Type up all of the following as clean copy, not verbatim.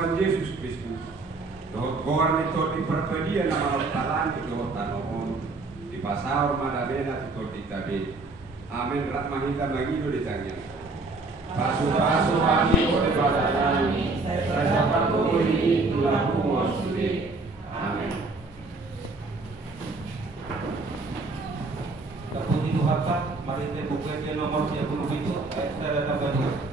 Tuhan Yesus Kristus. Dohot goar ni toti perpedia nama talan di dohot tanohon di pasar madabena toti tabe. Amin. Rahmahita magido di tanya. Pasu-pasu kami oleh badalani, saya dapat kuburi tulahku masuki. Amin. Kapuji Tuhan Pak, mari kita buka dia nomor 37 ayat saya tambah 2.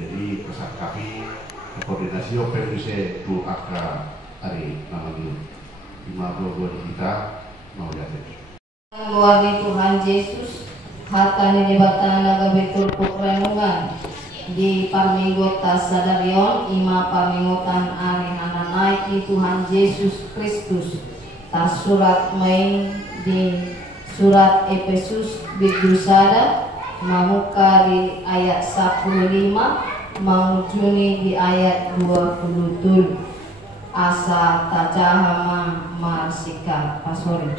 Jadi pesan kami koordinasi OPVC tu akra hari namanya 52 kita mau lihat. Luar Tuhan Yesus, hatani debatan naga betul pukrenungan di parminggota sadarion ima parminggotan ari hananai di Tuhan Yesus Kristus. Tas surat main di surat Efesus bidusada mamuka di ayat 15 mangujuni di ayat 27 asa tajahama marsika pasori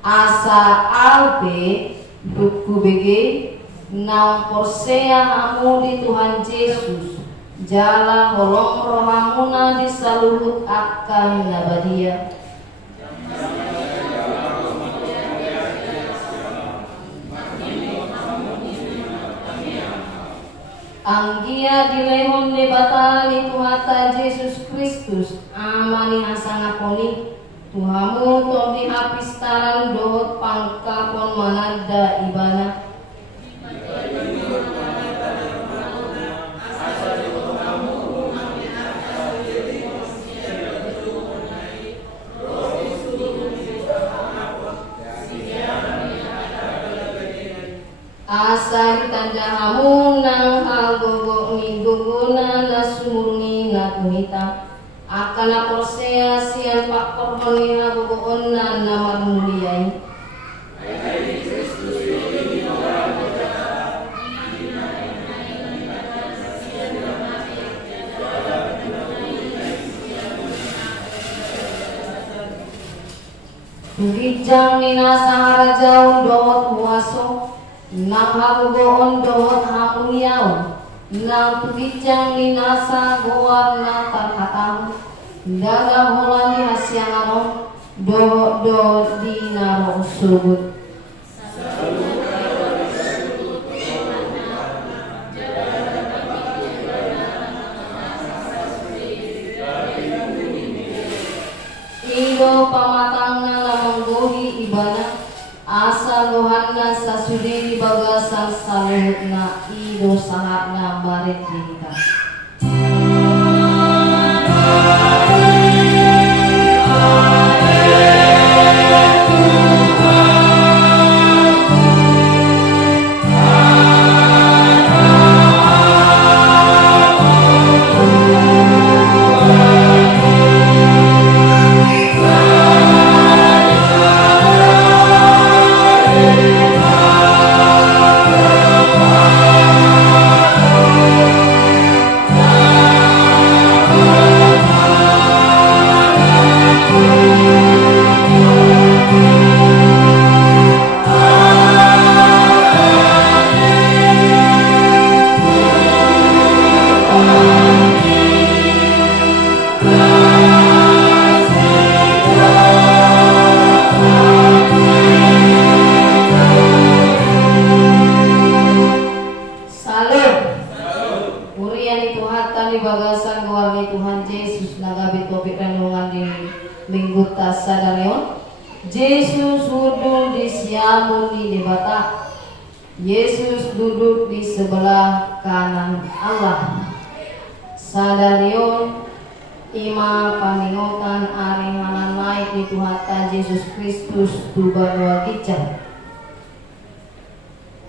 asa albe buku bege nang porsea hamu di Tuhan Yesus jala holong rohamuna di saluhut akan nabadia anggia dilehon debatali Tuhan Yesus Kristus amani asangaponi Tuhamu tondi hapistaran dohot pangkapon manada ibana asa ditanjahamu nang hagogo migogona nasumurungi ngakuhita akan aporsea sian pak kormoni hagogo onna namar muliai Tugijang minasa harajaun dohot huaso nang hagogoon dohot hamuliau nang tugijang minasa goar na tarhatamu daga holani hasyangano dohot do dinaro subut ido pamatangna lamanggohi ibana asa lohanna sasudi bagasan saluhutna ido sahakna baret dinta Tuhan Yesus nagabi topik renungan di minggu tasadarion. Yesus duduk di siamuni di bata. Yesus duduk di sebelah kanan Allah. Sadarion ima paningotan aringanan naik di Tuhan Yesus Kristus tubarua gicah,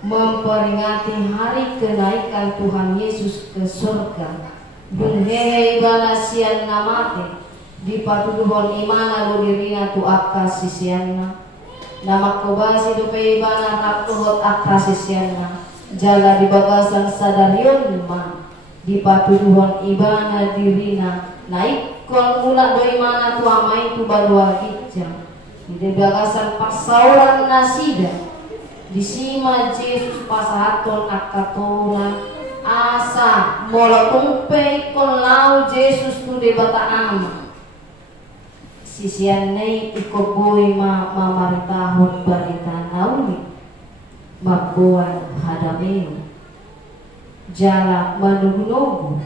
memperingati hari kenaikan Tuhan Yesus ke surga. Dunghei bana sian namate di patuduhon imana lo dirina tu akka sisianna nama kobasi dupe bana rakuhot akka sisianna jala di bagasan sadarion ma di patuduhon ibana dirina naik kon mula do imana tu amai tu balua gijang di bagasan pasauran nasida di sima Yesus pasahaton akatoran asa mola tumpe kon lau Yesus tu de bata ama sisian nei ikoboi mamaritahon barita nauni mabuan hadameu jala manugu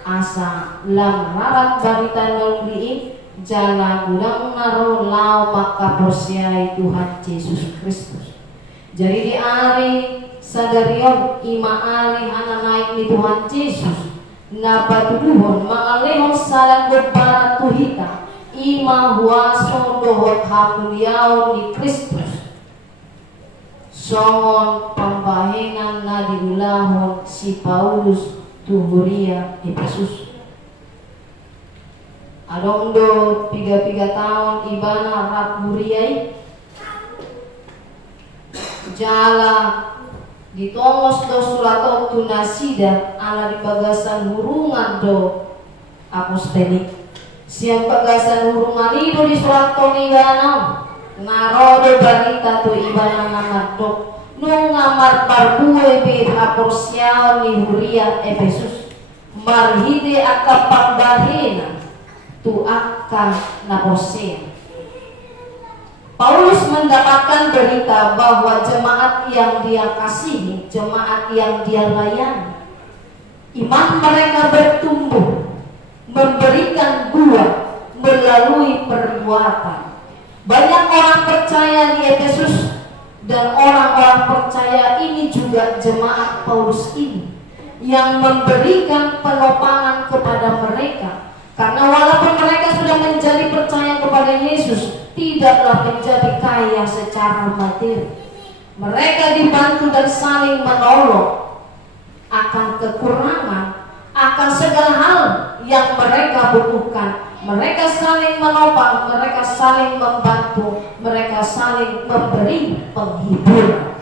asa lam rarat barita nauni jala gudang naro lau maka persiai Tuhan Yesus Kristus. Jadi di hari sadarion ima ari hana naik ni Tuhan Yesus na patuduhon mangalehon salang gobara tuhita ima huaso dohot hamuliao ni Kristus songon pambahengan na diulahon si Paulus tuhuria Efesus adong do 3 tahun ibana rat huriai jala ditongos do surato tunasida ala di bagasan hurungan do apostolik siang bagasan hurungan itu di surato nigana narodo barita tu ibana namadok nung ngamar parbue be aporsiao ni huria Efesus marhide akapak bahena tu akka naposea. Paulus mendapatkan berita bahwa jemaat yang dia kasihi, jemaat yang dia layani, iman mereka bertumbuh, memberikan buah melalui perbuatan. Banyak orang percaya di Efesus dan orang-orang percaya ini juga jemaat Paulus ini yang memberikan penopangan kepada mereka. Karena walaupun mereka sudah menjadi percaya kepada Yesus, tidaklah menjadi kaya secara materi. Mereka dibantu dan saling menolong akan kekurangan, akan segala hal yang mereka butuhkan. Mereka saling menopang, mereka saling membantu, mereka saling memberi penghiburan.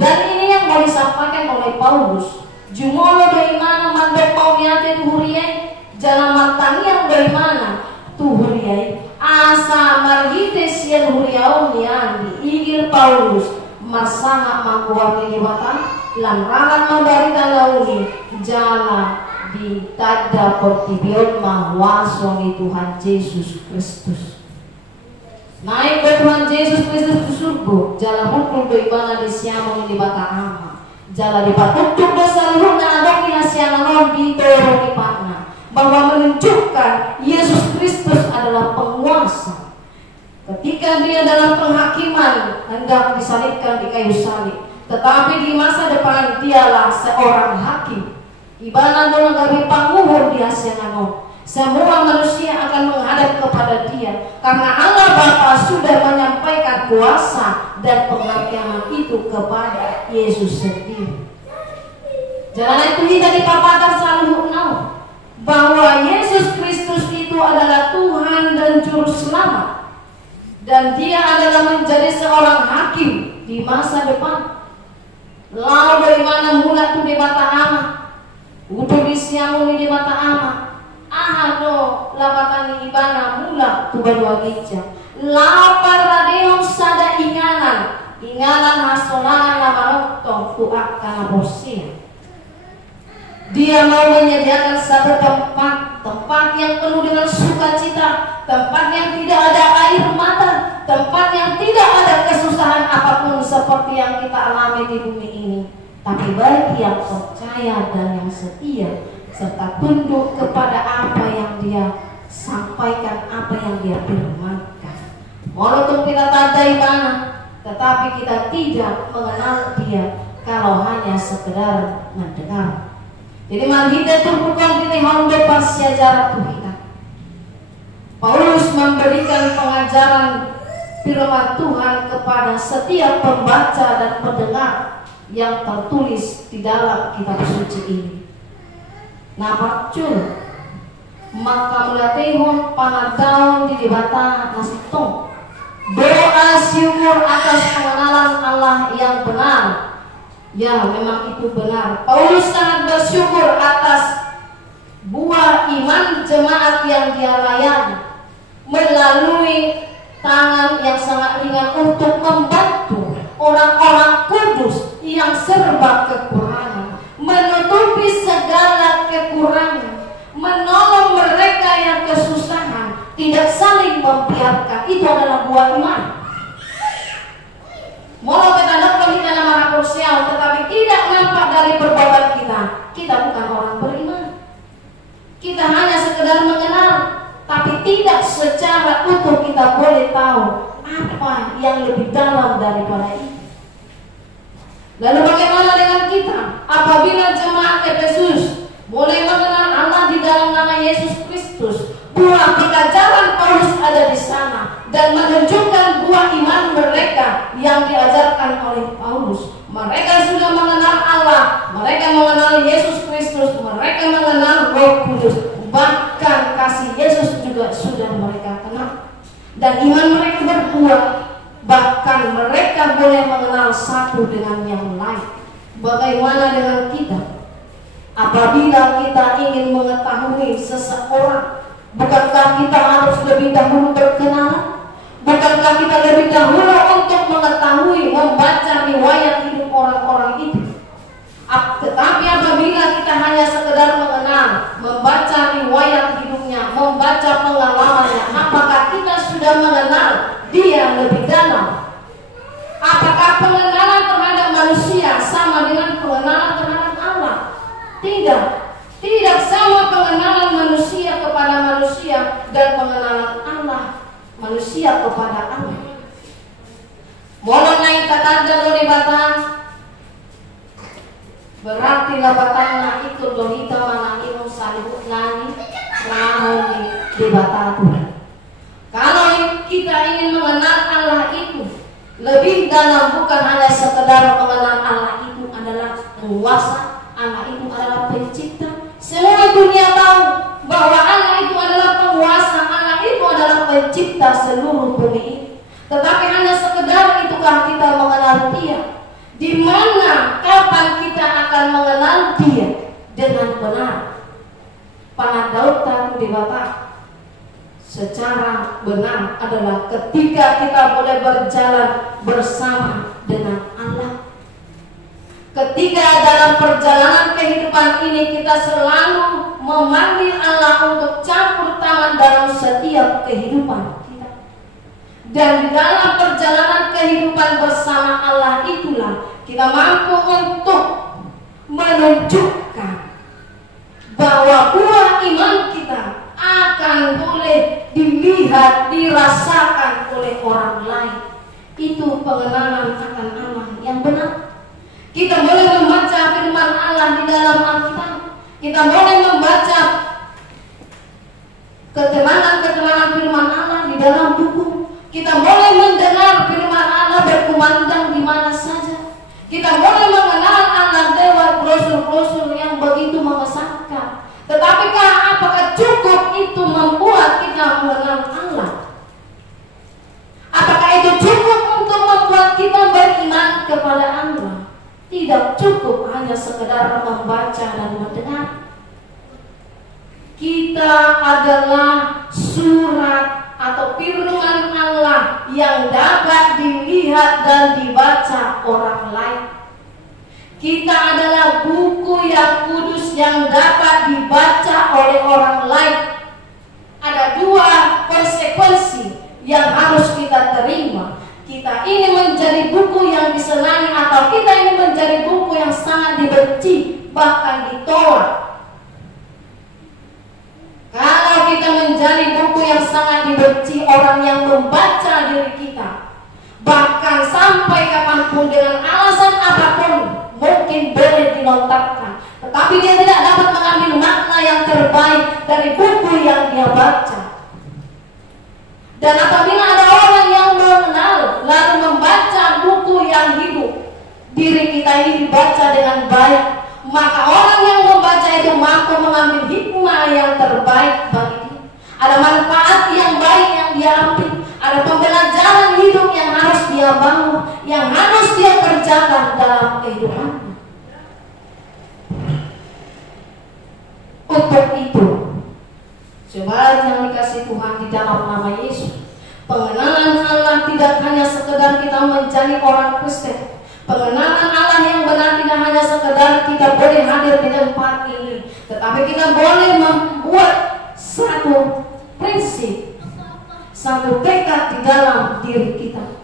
Dan ini yang mau disampaikan oleh Paulus. Jumolo dari mana mandek paumiate huriai, jalan matang yang dari mana tuhuriai asa margite sian huriau nian diigil Paulus marsanga makuwani liwatan lamrangan mabarita launi jala di tada portibion mahwaso ni Tuhan Yesus Kristus naik ke Tuhan Yesus Kristus ke surga jala hukum do ibana di siamo di bata ama jala di patutuk dosa luhur na adok ni hasiana non di toro di patna bahwa menunjukkan Yesus Kristus adalah penguasa. Ketika dia dalam penghakiman hendak disalibkan di kayu salib, tetapi di masa depan dialah seorang hakim. Ibana doang gabi panguhur di Asianano. Semua manusia akan menghadap kepada dia karena Allah Bapa sudah menyampaikan kuasa dan penghakiman itu kepada Yesus sendiri. Jangan itu kita dipaparkan selalu menau bahwa Yesus Kristus itu adalah Tuhan dan Juru Selamat dan dia adalah menjadi seorang hakim di masa depan. Lalu dari mana mula tu di mata ama utuh di siamuni di mata ama ahado lapatan ibana mula tu badua gijang lapar radeong sada inganan hasolangan lamarotong tu akan aborsia. Dia mau menyediakan satu tempat yang penuh dengan sukacita, tempat yang tidak ada air mata, tempat yang tidak ada kesusahan apapun seperti yang kita alami di bumi ini. Tapi bagi yang percaya dan yang setia, serta tunduk kepada apa yang Dia sampaikan, apa yang Dia firmankan. Walaupun kita tandai mana, tetapi kita tidak mengenal Dia kalau hanya sekedar mendengar. Jadi mari kita tumpukan diri honda pas sejarah kita. Paulus memberikan pengajaran firman Tuhan kepada setiap pembaca dan pendengar yang tertulis di dalam kitab suci ini. Nah, pacul maka melatihun panadaun di dibata nasitong doa syukur atas pengenalan Allah yang benar. Ya, memang itu benar. Paulus sangat bersyukur atas buah iman jemaat yang dia layani melalui tangan yang sangat ringan untuk membantu orang-orang kudus yang serba kekurangan, menutupi segala kekurangan, menolong mereka yang kesusahan, tidak saling membiarkan. Itu adalah buah iman. Walau kita dapat kita nama sosial, tetapi tidak nampak dari perbuatan kita, kita bukan orang beriman. Kita hanya sekedar mengenal, tapi tidak secara utuh kita boleh tahu apa yang lebih dalam daripada itu. Lalu bagaimana dengan kita? Apabila jemaat Efesus boleh mengenal Allah di dalam nama Yesus Kristus, buah pengajaran Paulus ada di sana dan menunjukkan buah iman mereka yang diajarkan oleh Paulus. Mereka sudah mengenal Allah, mereka mengenal Yesus Kristus, mereka mengenal Roh Kudus, bahkan kasih Yesus juga sudah mereka kenal. Dan iman mereka berbuah, bahkan mereka boleh mengenal satu dengan yang lain. Bagaimana dengan kita? Apabila kita ingin mengetahui seseorang, bukankah kita harus lebih dahulu berkenalan? Bukankah kita lebih dahulu untuk mengetahui, membaca riwayat hidup orang-orang itu? Tetapi apabila kita hanya sekedar mengenal, membaca riwayat hidupnya, membaca pengalamannya, apakah kita sudah mengenal dia lebih dalam? Apakah pengenalan terhadap manusia sama dengan pengenalan terhadap Allah? Tidak. Tidak sama pengenalan manusia kepada manusia dan pengenalan Allah manusia kepada Allah. Mono naik tatanda doni batang, berarti labatana itu dohita mana inu salibut nani rahoni di batatu. Kalau kita ingin mengenal Allah itu lebih dalam, bukan hanya sekedar mengenal Allah itu adalah penguasa, Allah itu adalah pencipta. Semua dunia tahu bahwa Allah itu adalah penguasa, Allah itu adalah pencipta seluruh bumi ini. Tetapi hanya sekedar itukah kita mengenal Dia? Di mana, kapan kita akan mengenal Dia dengan benar? Panadaut tahu di Bapak secara benar adalah ketika kita boleh berjalan bersama dengan Allah. Ketika dalam perjalanan kehidupan ini kita selalu memanggil Allah untuk campur tangan dalam setiap kehidupan kita. Dan di dalam perjalanan kehidupan bersama Allah itulah kita mampu untuk menunjukkan bahwa buah iman kita akan boleh dilihat, dirasakan oleh orang lain. Itu pengenalan akan Allah yang benar. Kita boleh membaca firman Allah di dalam Alkitab. Kita boleh membaca keterangan-keterangan firman Allah di dalam buku. Kita boleh mendengar firman Allah berkumandang di mana saja. Kita boleh mengenal Allah lewat brosur-brosur yang begitu mengesankan. Tetapi apakah cukup itu membuat kita mengenal Allah? Apakah itu cukup untuk membuat kita beriman kepada Allah? Tidak cukup hanya sekedar membaca dan mendengar. Kita adalah surat atau firman Allah yang dapat dilihat dan dibaca orang lain. Kita adalah buku yang kudus yang dapat dibaca oleh orang lain. Ada dua konsekuensi yang harus kita terima. Kita ini menjadi buku yang disenangi atau kita ini menjadi buku yang sangat dibenci, bahkan ditolak. dibenci orang yang membaca diri kita. Bahkan sampai kapanpun dengan alasan apapun mungkin boleh dilontarkan, tetapi dia tidak dapat mengambil makna yang terbaik dari buku yang dia baca. Dan apabila ada orang yang mengenal lalu membaca buku yang hidup, diri kita ini dibaca dengan baik, maka orang yang membaca itu mampu mengambil hikmah yang terbaik bagi dia. Ada manfaat yang baik yang dia ambil, ada pembelajaran hidup yang harus dia bangun, yang harus dia kerjakan dalam kehidupannya. Untuk itu, jemaat yang dikasih Tuhan di dalam nama Yesus, pengenalan Allah tidak hanya sekedar kita menjadi orang Kristen. Pengenalan Allah yang benar tidak hanya sekedar kita boleh hadir di tempat ini, tetapi kita boleh membuat satu prinsip, satu tekad di dalam diri kita,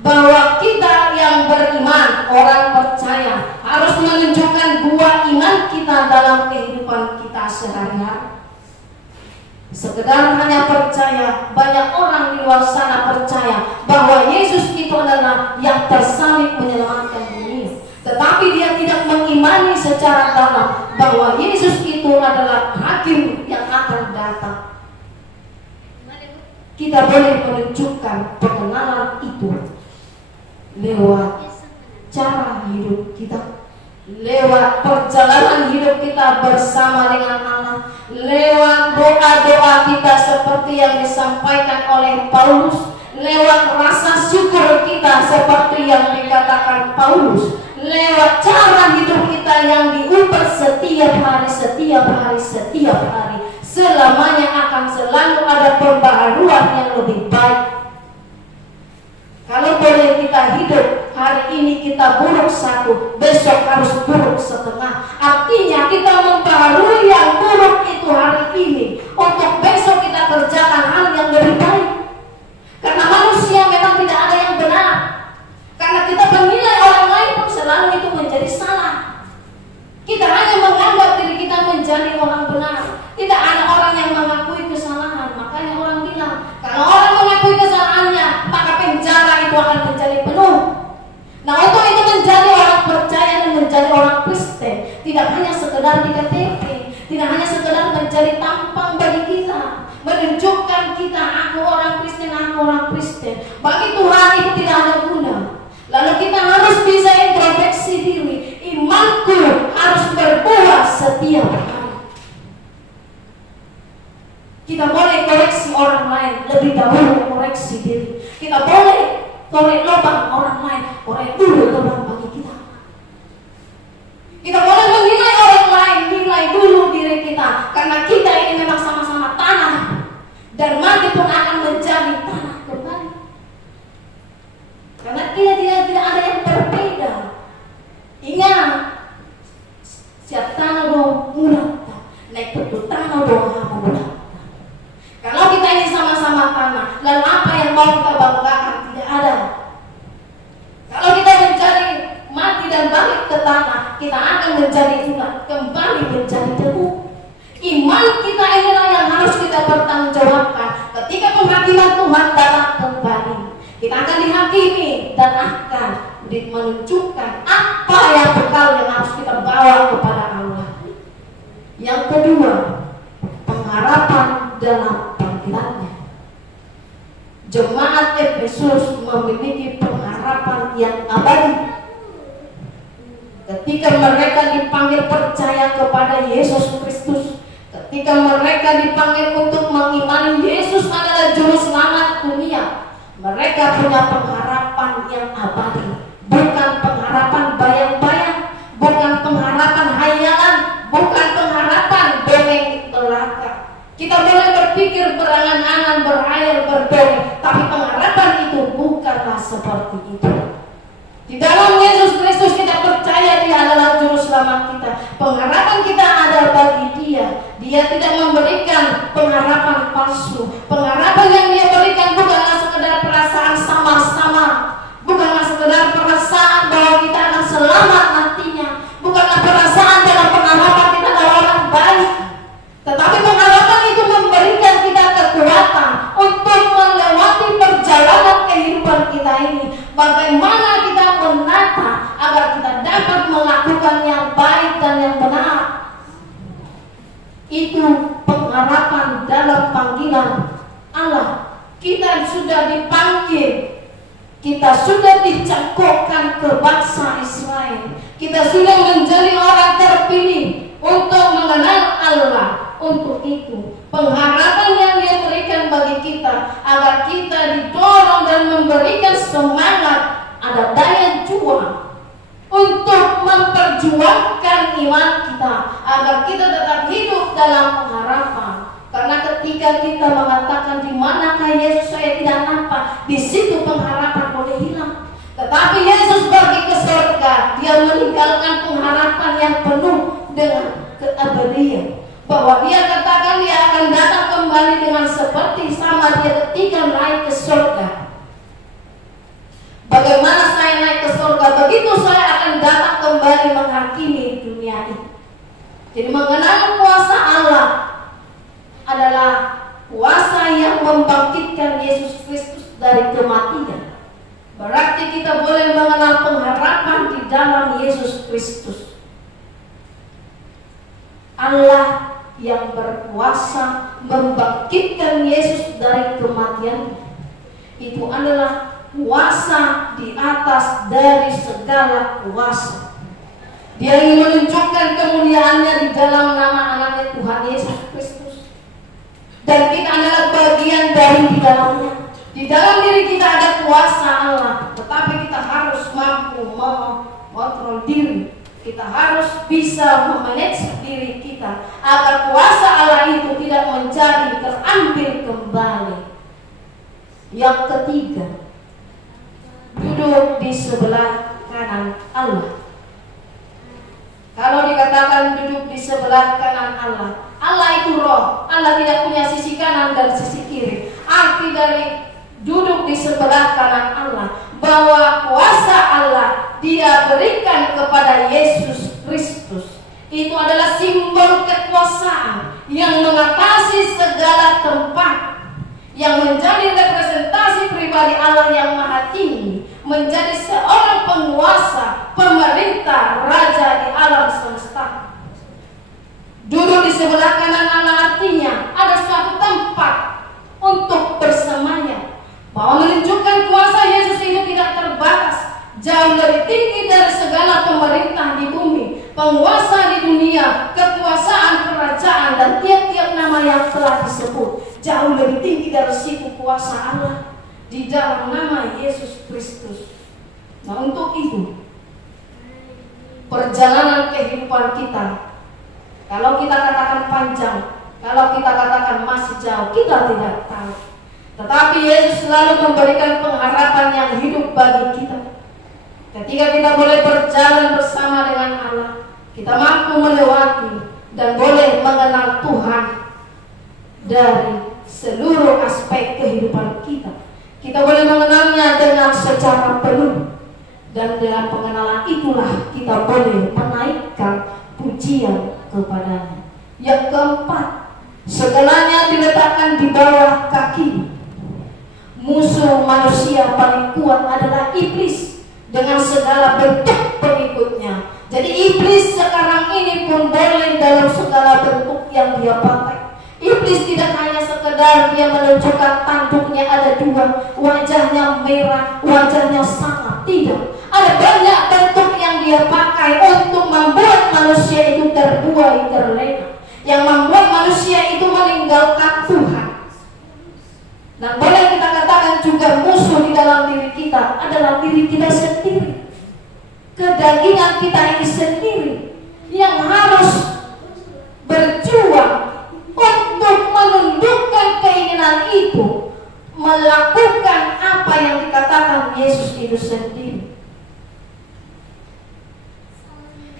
bahwa kita yang beriman, orang percaya, harus menunjukkan buah iman kita dalam kehidupan kita sehari-hari. Sekedar hanya percaya, banyak orang di luar sana percaya bahwa Yesus itu adalah yang tersalib menyelamatkan dunia, tetapi dia tidak mengimani secara dalam bahwa Yesus itu adalah hakim yang akan datang. Kita boleh menunjukkan pengenalan itu lewat cara hidup kita, lewat perjalanan hidup kita bersama dengan Allah, lewat doa-doa kita seperti yang disampaikan oleh Paulus, lewat rasa syukur kita seperti yang dikatakan Paulus, lewat cara hidup kita yang diubah setiap hari, selamanya akan selalu ada pembaharuan yang lebih baik. Kalau boleh kita hidup hari ini kita buruk satu, besok harus buruk setengah. Artinya kita membaharui yang buruk itu hari ini untuk besok kita kerjakan hal yang lebih baik. Karena manusia memang tidak ada yang benar. Karena kita menilai orang lain pun selalu itu menjadi salah. Kita hanya menganggap diri kita menjadi orang benar. Tidak ada orang yang mengakui kesalahan. Makanya orang bilang, kalau orang mengakui kesalahannya, maka penjara itu akan menjadi penuh. Nah, untuk itu menjadi orang percaya dan menjadi orang Kristen tidak hanya sekedar di KTP, tidak hanya sekedar menjadi tampang bagi kita, menunjukkan kita aku orang Kristen. Bagi Tuhan itu tidak ada guna. Lalu kita harus bisa introspeksi diri. Imanku harus berbuah setiap hari. Kita boleh koreksi orang lain lebih dahulu koreksi diri. Kita boleh korek lubang orang lain, korek dulu lubang bagi kita. Kita boleh menilai orang lain, nilai dulu diri kita. Karena kita ini memang sama-sama tanah, dan mati pun akan menjadi tanah kembali. Karena tidak ada yang berbeda. Ingat, siap tanah dong mudah, naik betul tanah dong mudah. Kalau kita ini sama-sama tanah, lalu apa yang mau kita banggakan? Tidak ada. Kalau kita menjadi mati dan balik ke tanah, kita akan menjadi ulat, kembali menjadi debu. Iman kita inilah yang harus kita pertanggungjawabkan. Ketika penghakiman Tuhan datang kembali, kita akan dihakimi dan akan menunjukkan apa yang bekal yang harus kita bawa kepada Allah. Yang kedua, pengharapan dalam panggilannya. Jemaat Efesus memiliki pengharapan yang abadi. Ketika mereka dipanggil percaya kepada Yesus Kristus, ketika mereka dipanggil untuk mengimani Yesus adalah juru selamat dunia, mereka punya pengharapan yang abadi. Bukan pengharapan bayang-bayang, bukan pengharapan hayalan, bukan pengharapan dongeng belaka. Kita boleh berpikir berangan-angan, berhayal, berdongeng, tapi pengharapan itu bukanlah seperti itu. Di dalam Yesus Kristus kita percaya Dia adalah juru selamat kita. Pengharapan kita ada bagi Dia. Dia tidak memberikan pengharapan palsu. Pengharapan yang Dia berikan bukanlah sekedar perasaan samar-samar, bukanlah sekedar perasaan bahwa kita akan selamat nantinya, bukanlah perasaan dalam pengharapan kita adalah orang baik, tetapi pengharapan itu memberikan kita kekuatan untuk sudah dipanggil, kita sudah dicangkokkan ke bangsa Israel, kita sudah menjadi orang terpilih untuk mengenal Allah. Untuk itu pengharapan yang Dia berikan bagi kita, agar kita didorong dan memberikan semangat, ada daya juang untuk memperjuangkan iman kita, agar kita tetap hidup dalam pengharapan. Karena ketika kita mengatakan di manakah Yesus, saya tidak nampak, di situ pengharapan boleh hilang. Tetapi Yesus pergi ke surga, Dia meninggalkan pengharapan yang penuh dengan keabadian. Bahwa Dia katakan Dia akan datang kembali dengan seperti sama Dia ketika naik ke surga. Bagaimana saya naik ke surga, begitu saya akan datang kembali menghakimi dunia ini. Jadi mengenal kuasa Allah adalah kuasa yang membangkitkan Yesus Kristus dari kematian. Berarti kita boleh mengenal pengharapan di dalam Yesus Kristus. Allah yang berkuasa membangkitkan Yesus dari kematian, itu adalah kuasa di atas dari segala kuasa. Dia ingin menunjukkan kemuliaannya di dalam nama anaknya Tuhan Yesus Kristus, dan kita adalah bagian dari di dalamnya. Di dalam diri kita ada kuasa Allah, tetapi kita harus mampu mengontrol diri. Kita harus bisa memanage diri kita agar kuasa Allah itu tidak menjadi terambil kembali. Yang ketiga, duduk di sebelah kanan Allah. Kalau dikatakan duduk di sebelah kanan Allah, Allah itu roh. Allah tidak punya sisi kanan dan sisi kiri. Arti dari duduk di sebelah kanan Allah, bahwa kuasa Allah Dia berikan kepada Yesus Kristus. Itu adalah simbol kekuasaan yang mengatasi segala tempat, yang menjadi representasi pribadi Allah yang maha tinggi, menjadi seorang penguasa, pemerintah, raja di alam semesta. Duduk di sebelah kanan Allah artinya ada suatu tempat untuk bersemayam, bahwa menunjukkan kuasa Yesus itu tidak terbatas, jauh lebih tinggi dari segala pemerintah di bumi, penguasa di dunia, kekuasaan kerajaan dan tiap-tiap nama yang telah disebut. Jauh lebih tinggi dari situ kuasa Allah di dalam nama Yesus Kristus. Nah, untuk itu perjalanan kehidupan kita, kalau kita katakan panjang, kalau kita katakan masih jauh, kita tidak tahu. Tetapi Yesus selalu memberikan pengharapan yang hidup bagi kita. Ketika kita boleh berjalan bersama dengan Allah, kita mampu melewati dan boleh mengenal Tuhan dari seluruh aspek kehidupan kita. Kita boleh mengenalnya dengan secara penuh, dan dengan pengenalan itulah kita boleh menaikkan pujian kepadanya. Yang keempat, segalanya diletakkan di bawah kaki. Musuh manusia paling kuat adalah iblis dengan segala bentuk pengikutnya. Jadi iblis sekarang ini pun boleh dalam segala bentuk yang dia pakai. Iblis tidak hanya sekedar dia menunjukkan tanduknya ada dua, wajahnya merah, wajahnya sama. Tidak, ada banyak bentuk yang dia pakai untuk membuat manusia itu terbuai, terlena, yang membuat manusia itu meninggalkan Tuhan. Dan boleh kita katakan juga musuh di dalam diri kita adalah diri kita sendiri, kedagingan kita ini sendiri, yang harus berjuang untuk menundukkan keinginan itu, melakukan apa yang dikatakan Yesus itu sendiri.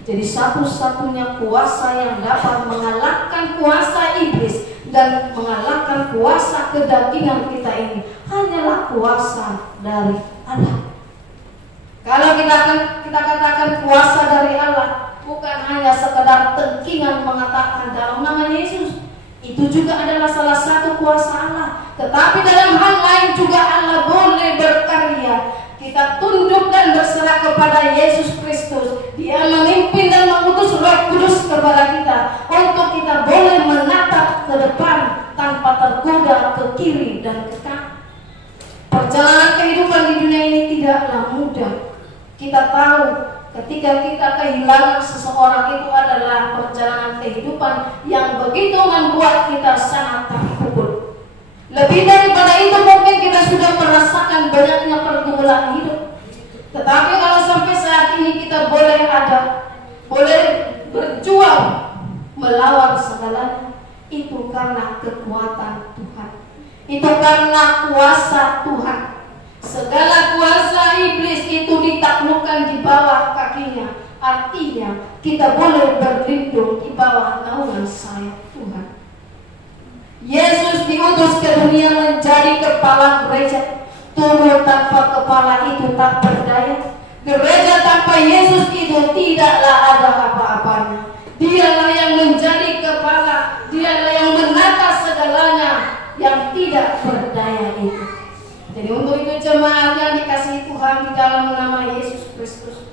Jadi satu-satunya kuasa yang dapat mengalahkan kuasa iblis dan mengalahkan kuasa kedagingan kita ini hanyalah kuasa dari Allah. Kalau kita katakan kuasa dari Allah, bukan hanya sekedar tengkingan mengatakan dalam nama Yesus, itu juga adalah salah satu kuasa Allah. Tetapi dalam hal lain juga Allah boleh berkarya. Kita tunduk dan berserah kepada Yesus Kristus. Dia memimpin dan mengutus Roh Kudus kepada kita untuk kita boleh menatap ke depan tanpa tergoda ke kiri dan ke kanan. Perjalanan kehidupan di dunia ini tidaklah mudah. Kita tahu ketika kita kehilangan seseorang itu adalah perjalanan kehidupan yang begitu membuat kita sangat terpukul. Lebih daripada itu mungkin kita sudah merasakan banyaknya pergumulan hidup. Tetapi kalau sampai saat ini kita boleh berjuang melawan segalanya, itu karena kekuatan Tuhan. Itu karena kuasa Tuhan. Segala kuasa iblis itu ditaklukkan di bawah kakinya. Artinya kita boleh berlindung di bawah naungan sayap Tuhan. Yesus diutus ke dunia menjadi kepala gereja. Tubuh tanpa kepala itu tak berdaya. Gereja tanpa Yesus itu tidaklah ada apa-apanya. Dialah yang menjadi kepala, dialah yang menata segalanya yang tidak berdaya itu. Jadi untuk itu jemaat yang dikasihi Tuhan di dalam nama Yesus Kristus,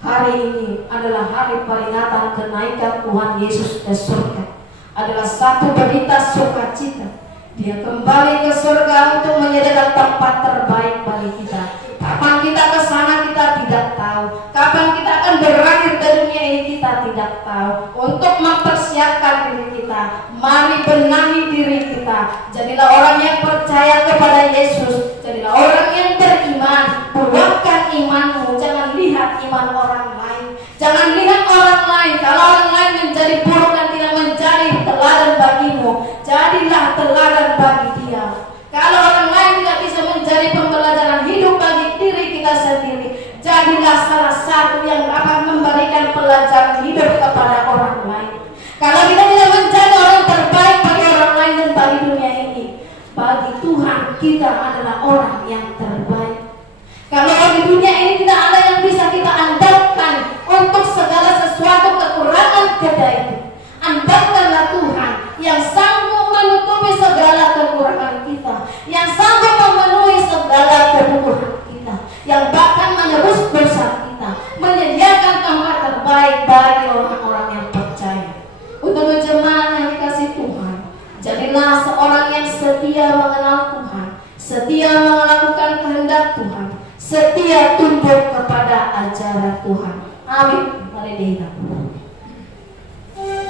hari ini adalah hari peringatan kenaikan Tuhan Yesus ke surga. Adalah satu berita sukacita. Dia kembali ke surga untuk menyediakan tempat terbaik bagi kita. Kapan kita ke sana kita tidak tahu. Kapan kita akan berakhir di dunia ini kita tidak tahu. Untuk mempersiapkan diri kita, mari benahi diri kita. Jadilah orang yang percaya kepada Yesus. Jadilah orang yang beriman. Buatkan imanmu. Jangan lihat iman orang lain. Jangan lihat orang lain. Kalau orang lain menjadi buruk dan tidak menjadi teladan bagimu, jadilah teladan bagi dia. Kalau orang lain tidak bisa menjadi pembelajaran hidup bagi diri kita sendiri, jadilah salah satu yang dapat memberikan pelajaran hidup kepada orang lain. Kalau kita tidak menjadi orang terbaik bagi orang lain dan bagi dunia ini, bagi Tuhan kita adalah orang yang terbaik. Kalau di dunia ini tidak ada yang bisa kita andalkan untuk segala sesuatu kekurangan kita itu, andalkanlah Tuhan yang sanggup menutupi segala kekurangan kita, yang sanggup memenuhi segala kebutuhan kita, yang bahkan menebus dosa kita, menyediakan tempat terbaik bagi orang-orang yang percaya. Untuk jemaat yang dikasih Tuhan, jadilah seorang yang setia mengenal Tuhan, setia melakukan kehendak Tuhan, setia tunduk kepada ajaran Tuhan. Amin. Mari dihitam. Oh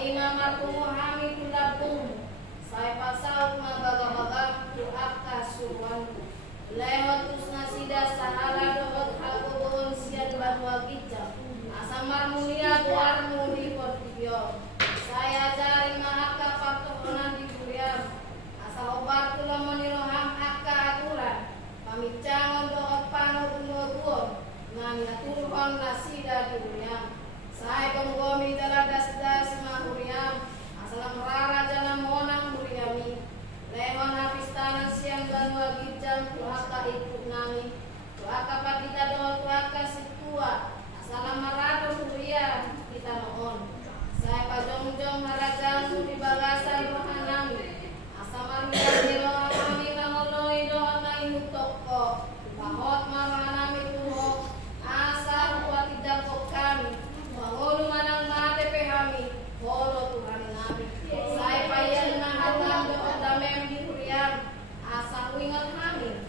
Maima martumu hami tulabung. Saya pasal mabaga-baga tu akka suwanku. Lewat tusnasida sahala dohot hagoboon sian banwa gijam. Asamar mulia buarmu di portibio. Saya jari mahaka paktohonan di Buriam. Asa obar tulang meniroham akka aturan. Pamicangon dohot pano tunuguon. Ngami aturhon nasida di Buriam. Saya penggomi daladas-das mahuriam. Asalam rara jalan monang Buriami. Lewat habis tanah siang dan wajib jam tuaka ikut nami. Tuaka patita doa tuaka situa. Asalam marado kuria kita mohon. Saya pajong-jong harajanmu di bagasa doa nami. Asamar doa kami mangoloi doa nami toko. Bahot marah nami tuho. Asa buat tidak kami. Mangolu manang mate pehami. Holo Tuhan nami. Saya payan nahatam doa damem di Huriam. Asa wingat kami.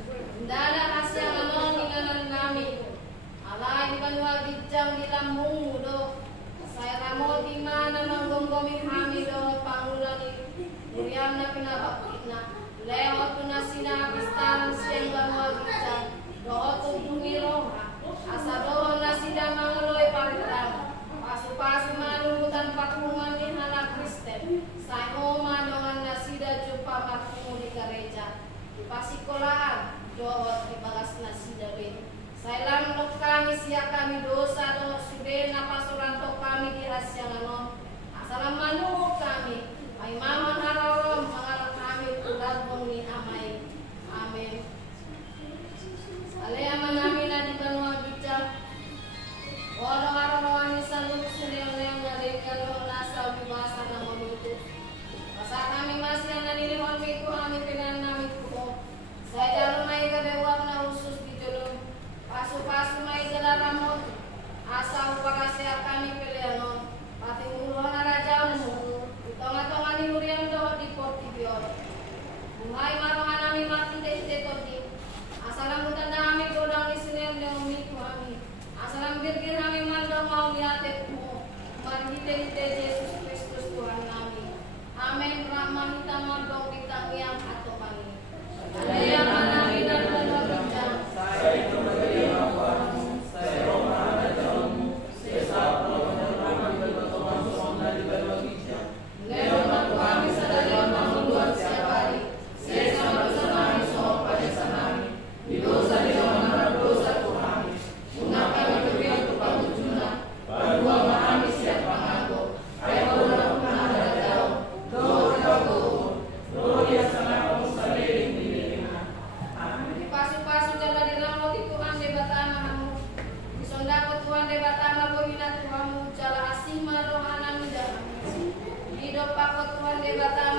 Dada hasil anon inganan nami. Alay banwa bijang di lambung do. Saya ramo di mana manggonggomi kami do pangulani. Huriam na pinabakit na. Lewat tunasina pistan siyang banwa bijang. Do tubungi roha. Asa do nasida manguloy paritan. Pasu-pasu manungutan pakungan ni anak Kristen. Saya oma dengan nasida jumpa pakungan di gereja. Di pasikolahan, doa di bagas nasida be. Saya lamdok kami siap kami dosa do sudah napasuran to kami di asyanganon. Asalam manu kami. Ay mamon hararom mengarang kami ulat bumi amai. Amin. Alea manami na di banua bijak. Walau arawan saluk suliang-liang dari kalau nasa bibasa na maluto. Masa kami masih yang nanilihon miku kami pinan nami kuho. Saya jalan may kadewak na usus di julung. Pasu-pasu may jalaramot. Asa upakasya kami pilihanon. Pati uluhan na rajamu. Tonga-tonga ni Huriam dohot di portibio. Bungay marongan nami mati de todi. Asalambutan nami godang isinel yang miku kami. Asalam birgir kami mandang mau lihat mo. Marhite-hite Yesus Kristus Tuhan kami. Amin. Rahmat kita mandang kita yang atau kami. Alea manami dan doa bijang. Saya kembali apamu. Saya roman ajamu. Saya sapa menerima berdoa semua dari doa bijang. Lewat kami sadari membuat setiap hari. Saya sama-sama iso pada sanami. Di dosa di mana dosa kami. Gunakan itu untuk pangujuna. Berdua mahami siap panganggo. Ayo ulang penada jauh. Doa doa dia sangat musalim di lima. Di pasu-pasu jaga di lamot itu ande batamamu. Di sondako Tuhan de batama bohina Tuhanmu. Jala asima doa nami dalam. Di dopako Tuhan de batama.